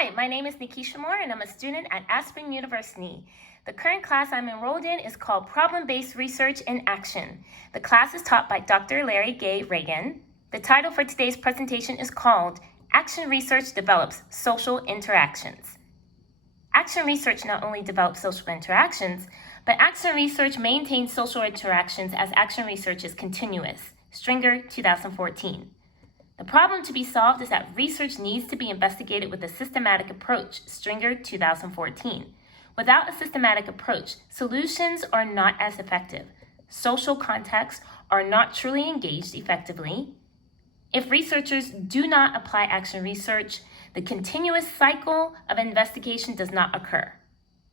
Hi, my name is Nikisha Moore and I'm a student at Aspen University. The current class I'm enrolled in is called Problem-Based Research in Action. The class is taught by Dr. Larry Gay Reagan. The title for today's presentation is called Action Research Develops Social Interactions. Action research not only develops social interactions, but action research maintains social interactions as action research is continuous. Stringer, 2014. The problem to be solved is that research needs to be investigated with a systematic approach, Stringer, 2014. Without a systematic approach, solutions are not as effective. Social contexts are not truly engaged effectively. If researchers do not apply action research, the continuous cycle of investigation does not occur.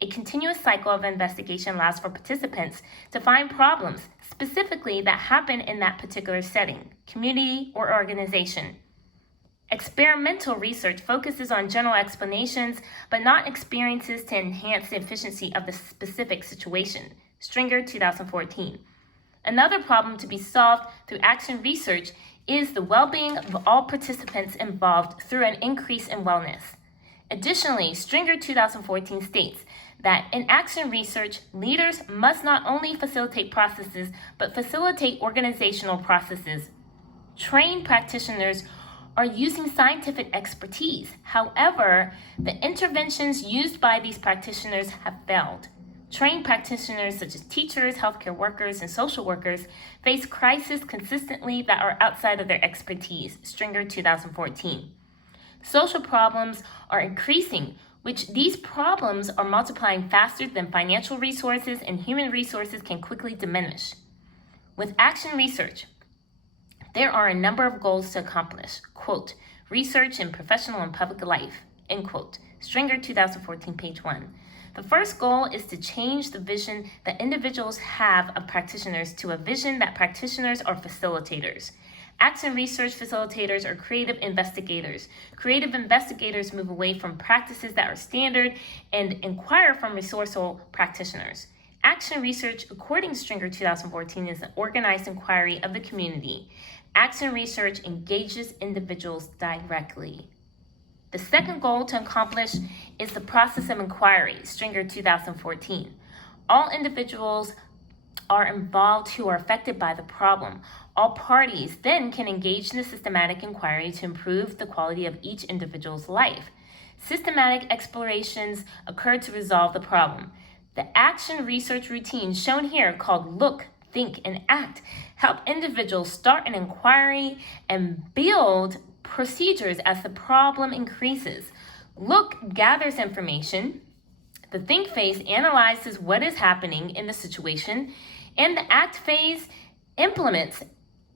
A continuous cycle of investigation allows for participants to find problems specifically that happen in that particular setting, community, or organization. Experimental research focuses on general explanations, but not experiences to enhance the efficiency of the specific situation. Stringer, 2014. Another problem to be solved through action research is the well-being of all participants involved through an increase in wellness. Additionally, Stringer, 2014 states that in action research, leaders must not only facilitate processes, but facilitate organizational processes. Trained practitioners are using scientific expertise. However, the interventions used by these practitioners have failed. Trained practitioners such as teachers, healthcare workers, and social workers face crises consistently that are outside of their expertise. Stringer, 2014. Social problems are increasing, which these problems are multiplying faster than financial resources and human resources can quickly diminish. With action research, there are a number of goals to accomplish. Quote, research in professional and public life, end quote. Stringer, 2014, page 1. The first goal is to change the vision that individuals have of practitioners to a vision that practitioners are facilitators. Action research facilitators are creative investigators. Creative investigators move away from practices that are standard and inquire from resourceful practitioners. Action research, according to Stringer, 2014, is an organized inquiry of the community. Action research engages individuals directly. The second goal to accomplish is the process of inquiry, Stringer, 2014. All individuals are involved who are affected by the problem. All parties then can engage in a systematic inquiry to improve the quality of each individual's life. Systematic explorations occur to resolve the problem. The action research routines shown here, called Look, Think, and Act, help individuals start an inquiry and build procedures as the problem increases. Look gathers information. The think phase analyzes what is happening in the situation, and the act phase implements,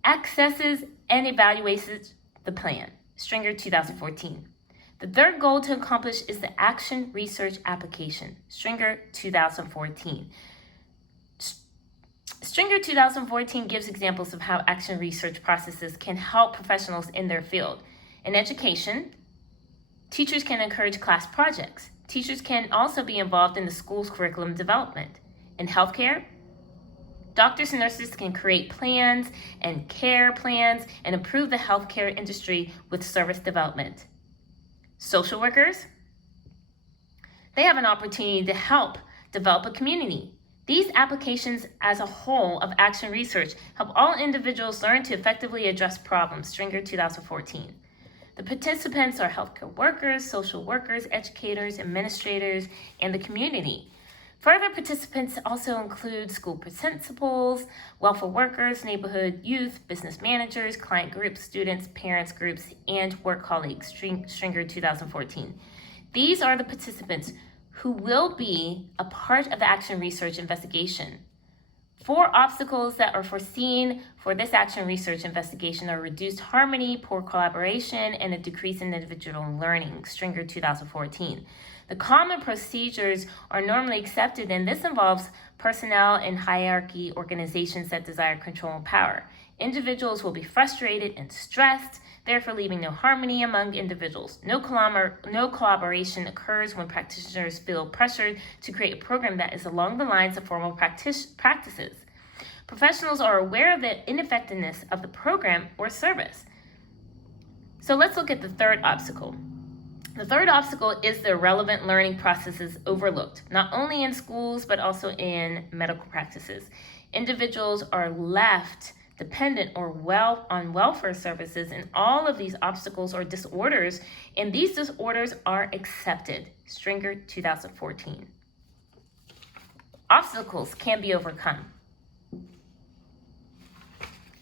accesses, and evaluates the plan. Stringer, 2014. The third goal to accomplish is the action research application. Stringer, 2014. Stringer, 2014 gives examples of how action research processes can help professionals in their field. In education, teachers can encourage class projects. Teachers can also be involved in the school's curriculum development. In healthcare, doctors and nurses can create plans and care plans and improve the healthcare industry with service development. Social workers, they have an opportunity to help develop a community. These applications as a whole of action research help all individuals learn to effectively address problems. Stringer, 2014. The participants are healthcare workers, social workers, educators, administrators, and the community. Further participants also include school principals, welfare workers, neighborhood youth, business managers, client groups, students, parents groups, and work colleagues. Stringer, 2014. These are the participants who will be a part of the action research investigation. 4 obstacles that are foreseen for this action research investigation are reduced harmony, poor collaboration, and a decrease in individual learning. Stringer, 2014. The common procedures are normally accepted, and this involves personnel and hierarchy organizations that desire control and power. Individuals will be frustrated and stressed, therefore leaving no harmony among individuals. No collaboration occurs when practitioners feel pressured to create a program that is along the lines of formal practices. Professionals are aware of the ineffectiveness of the program or service. So let's look at the third obstacle. The third obstacle is the irrelevant learning processes overlooked, not only in schools, but also in medical practices. Individuals are left dependent or on welfare services, and all of these obstacles or disorders, and these disorders are accepted. Stringer, 2014. Obstacles can be overcome.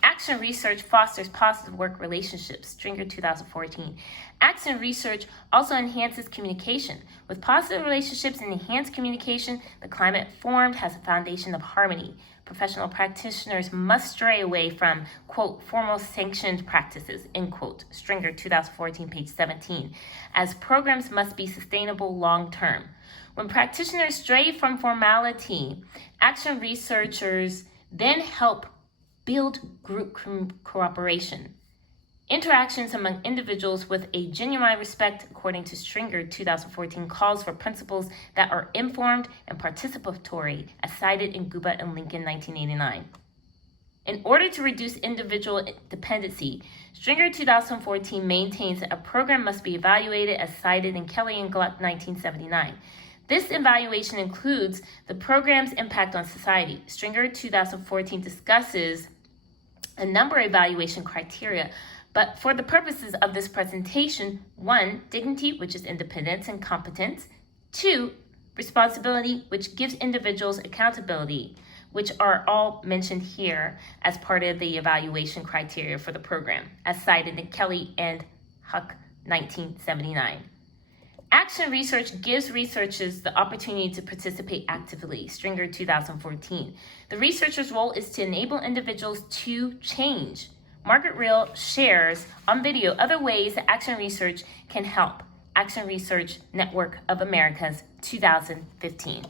Action research fosters positive work relationships. Stringer, 2014. Action research also enhances communication. With positive relationships and enhanced communication, the climate formed has a foundation of harmony. Professional practitioners must stray away from, quote, formal sanctioned practices, end quote. Stringer, 2014, page 17, as programs must be sustainable long-term. When practitioners stray from formality, action researchers then help build group cooperation. Interactions among individuals with a genuine respect, according to Stringer, 2014, calls for principles that are informed and participatory, as cited in Guba and Lincoln, 1989. In order to reduce individual dependency, Stringer, 2014, maintains that a program must be evaluated, as cited in Kelly and Gluck, 1979. This evaluation includes the program's impact on society. Stringer, 2014, discusses a number of evaluation criteria, but for the purposes of this presentation, 1, dignity, which is independence and competence. 2, responsibility, which gives individuals accountability, which are all mentioned here as part of the evaluation criteria for the program, as cited in Kelly and Huck, 1979. Action research gives researchers the opportunity to participate actively. Stringer, 2014. The researcher's role is to enable individuals to change. Margaret Reel shares on video other ways that action research can help. Action Research Network of America's, 2015.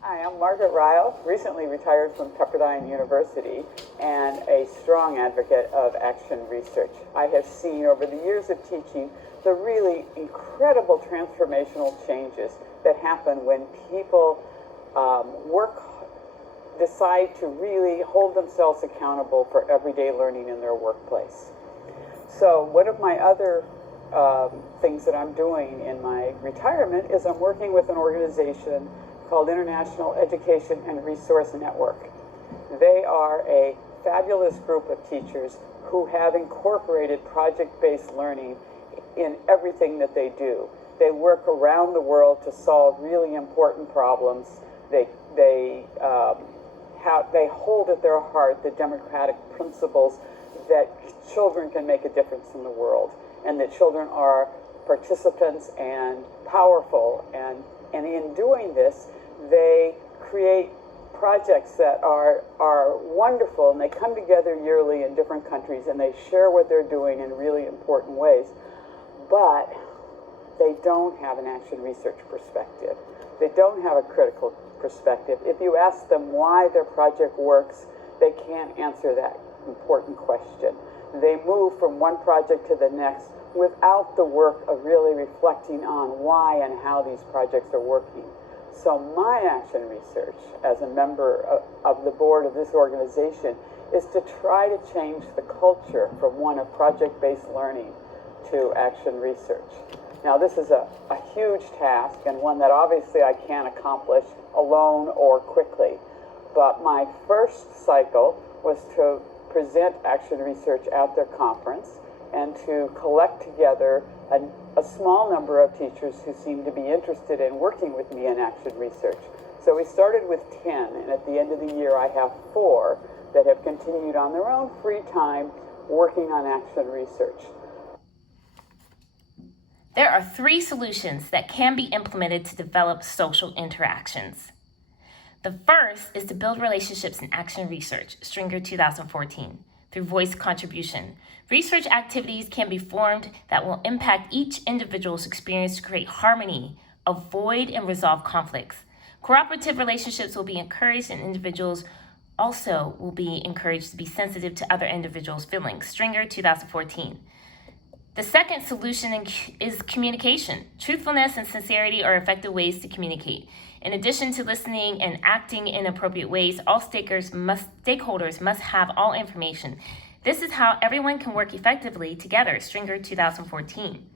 Hi, I'm Margaret Ryle, recently retired from Pepperdine University and a strong advocate of action research. I have seen over the years of teaching the really incredible transformational changes that happen when people decide to really hold themselves accountable for everyday learning in their workplace. So one of my other things that I'm doing in my retirement is I'm working with an organization called International Education and Resource Network. They are a fabulous group of teachers who have incorporated project-based learning in everything that they do. They work around the world to solve really important problems. They hold at their heart the democratic principles that children can make a difference in the world, and that children are participants and powerful, and in doing this, they create projects that are wonderful, and they come together yearly in different countries, and they share what they're doing in really important ways. But they don't have an action research perspective. They don't have a critical perspective. If you ask them why their project works, they can't answer that important question. They move from one project to the next without the work of really reflecting on why and how these projects are working. So my action research as a member of the board of this organization is to try to change the culture from one of project-based learning to action research. Now this is a huge task, and one that obviously I can't accomplish alone or quickly. But my first cycle was to present action research at their conference and to collect together a small number of teachers who seemed to be interested in working with me in action research. So we started with 10, and at the end of the year I have 4 that have continued on their own free time working on action research. There are 3 solutions that can be implemented to develop social interactions. The first is to build relationships in action research, Stringer, 2014, through voice contribution. Research activities can be formed that will impact each individual's experience to create harmony, avoid and resolve conflicts. Cooperative relationships will be encouraged, and individuals also will be encouraged to be sensitive to other individuals' feelings. Stringer, 2014. The second solution is communication. Truthfulness and sincerity are effective ways to communicate. In addition to listening and acting in appropriate ways, all stakeholders must have all information. This is how everyone can work effectively together, Stringer 2014.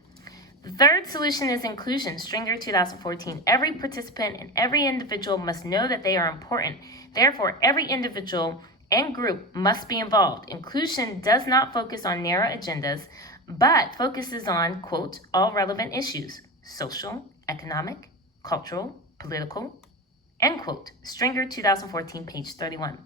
The third solution is inclusion, Stringer 2014. Every participant and every individual must know that they are important. Therefore, every individual and group must be involved. Inclusion does not focus on narrow agendas, but focuses on, quote, all relevant issues, social, economic, cultural, political, end quote. Stringer 2014, page 31.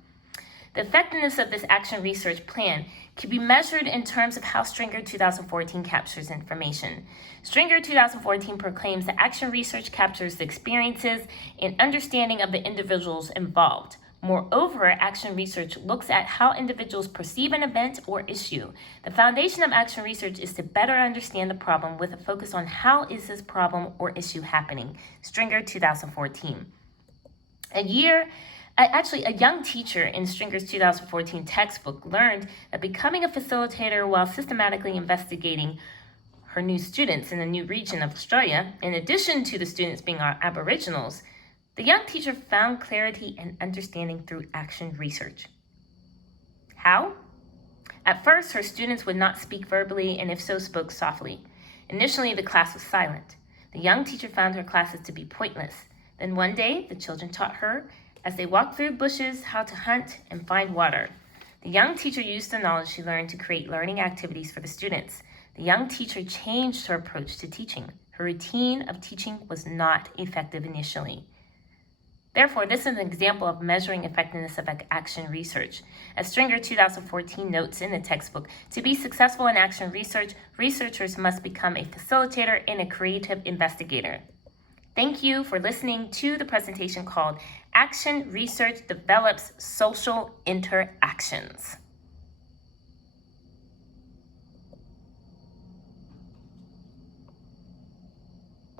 The effectiveness of this action research plan can be measured in terms of how Stringer 2014 captures information. Stringer 2014 proclaims that action research captures the experiences and understanding of the individuals involved. Moreover, action research looks at how individuals perceive an event or issue. The foundation of action research is to better understand the problem with a focus on how is this problem or issue happening. Stringer 2014. A young teacher in Stringer's 2014 textbook learned that becoming a facilitator while systematically investigating her new students in a new region of Australia, in addition to the students being Aboriginals, the young teacher found clarity and understanding through action research. How? At first, her students would not speak verbally, and if so, spoke softly. Initially, the class was silent. The young teacher found her classes to be pointless. Then one day, the children taught her, as they walked through bushes, how to hunt and find water. The young teacher used the knowledge she learned to create learning activities for the students. The young teacher changed her approach to teaching. Her routine of teaching was not effective initially. Therefore, this is an example of measuring effectiveness of action research. As Stringer 2014 notes in the textbook, to be successful in action research, researchers must become a facilitator and a creative investigator. Thank you for listening to the presentation called Action Research Develops Social Interactions.